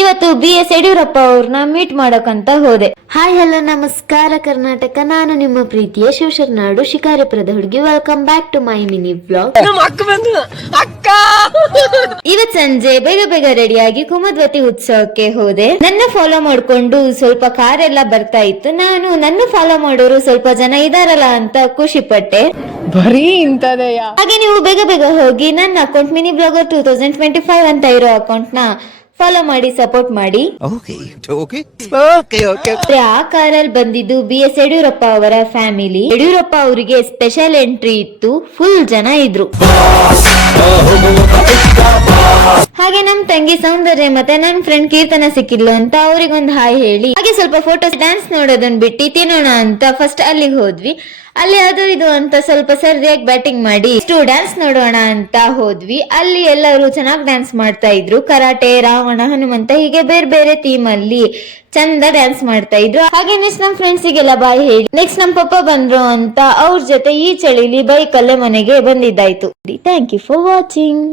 ಇವತ್ತು BS ಯಡಿಯೂರಪ್ಪ ಅವ್ರನ್ನ meet ಮಾಡಕಂತ ಹೋದೆ. ಹಾಯ್ ಹಲೋ ನಮಸ್ಕಾರ ಕರ್ನಾಟಕ, ನಾನು ನಿಮ್ಮ ಪ್ರೀತಿಯ ಶಿವಶರಣಾಡು ಶಿಕಾರಿಪುರದ ಹುಡುಗಿ. Welcome back to my mini vlog. ಇವತ್ ಸಂಜೆ ಬೇಗ ರೆಡಿಯಾಗಿ ಕುಮದ್ವತಿ ಉತ್ಸವಕ್ಕೆ ಹೋದೆ. ನನ್ನ ಫಾಲೋ ಮಾಡ್ಕೊಂಡು ಸ್ವಲ್ಪ ಕಾರ್ ಎಲ್ಲ ಬರ್ತಾ ಇತ್ತು. ನಾನು ನನ್ನ ಫಾಲೋ ಮಾಡೋರು ಸ್ವಲ್ಪ ಜನ ಇದಾರಲ್ಲ ಅಂತ ಖುಷಿ ಪಟ್ಟೆ. ಬರೀ ಇಂತದೆಯ. ಹಾಗೆ ನೀವು ಬೇಗ ಹೋಗಿ ನನ್ನ ಅಕೌಂಟ್ ಮಿನಿ ಬ್ಲಾಗರ್ 2025 ಅಂತ ಇರೋ ಅಕೌಂಟ್ ನ ಫಾಲೋ ಮಾಡಿ ಸಪೋರ್ಟ್ ಮಾಡಿ. ಆ ಕಾರಲ್ಲಿ ಬಂದಿದ್ದು BS ಯಡಿಯೂರಪ್ಪ ಅವರ ಫ್ಯಾಮಿಲಿ. ಯಡಿಯೂರಪ್ಪ ಅವರಿಗೆ ಸ್ಪೆಷಲ್ ಎಂಟ್ರಿ ಇತ್ತು, ಫುಲ್ ಜನ ಇದ್ರು. ಹಾಗೆ ನಮ್ ತಂಗಿ ಸೌಂದರ್ಯ ಮತ್ತೆ ನನ್ ಫ್ರೆಂಡ್ ಕೀರ್ತನ ಸಿಕ್ಕಿದ್ಲು ಅಂತ ಅವ್ರಿಗೊಂದು ಹಾಯ್ ಹೇಳಿ, ಹಾಗೆ ಸ್ವಲ್ಪ ಫೋಟೋಸ್ ಡ್ಯಾನ್ಸ್ ನೋಡೋದನ್ನ ಬಿಟ್ಟು ತಿನ್ನೋಣ ಅಂತ ಫಸ್ಟ್ ಅಲ್ಲಿಗೆ ಹೋದ್ವಿ. ಅಲ್ಲಿ ಅದು ಇದು ಅಂತ ಸ್ವಲ್ಪ ಸರಿಯಾಗಿ ಬ್ಯಾಟಿಂಗ್ ಮಾಡಿ ಇಷ್ಟು ಡ್ಯಾನ್ಸ್ ನೋಡೋಣ ಅಂತ ಹೋದ್ವಿ. ಅಲ್ಲಿ ಎಲ್ಲರೂ ಚೆನ್ನಾಗಿ ಡ್ಯಾನ್ಸ್ ಮಾಡ್ತಾ ಇದ್ರು. ಕರಾಟೆ, ರಾವಣ, ಹನುಮಂತ ಹೀಗೆ ಬೇರೆ ಥೀಮ್ ಅಲ್ಲಿ ಚಂದ ಡ್ಯಾನ್ಸ್ ಮಾಡ್ತಾ ಇದ್ರು. ಹಾಗೆ ನೆಕ್ಸ್ಟ್ ನಮ್ ಫ್ರೆಂಡ್ಸಿಗೆಲ್ಲ ಬಾಯ್ ಹೇಳಿ ನೆಕ್ಸ್ಟ್ ನಮ್ ಪಪ್ಪ ಬಂದ್ರು ಅಂತ ಅವ್ರ ಜೊತೆ ಈ ಚಳಿಲಿ ಬೈಕಲ್ಲೇ ಮನೆಗೆ ಬಂದಿದ್ದಾಯ್ತು. Thank you for watching.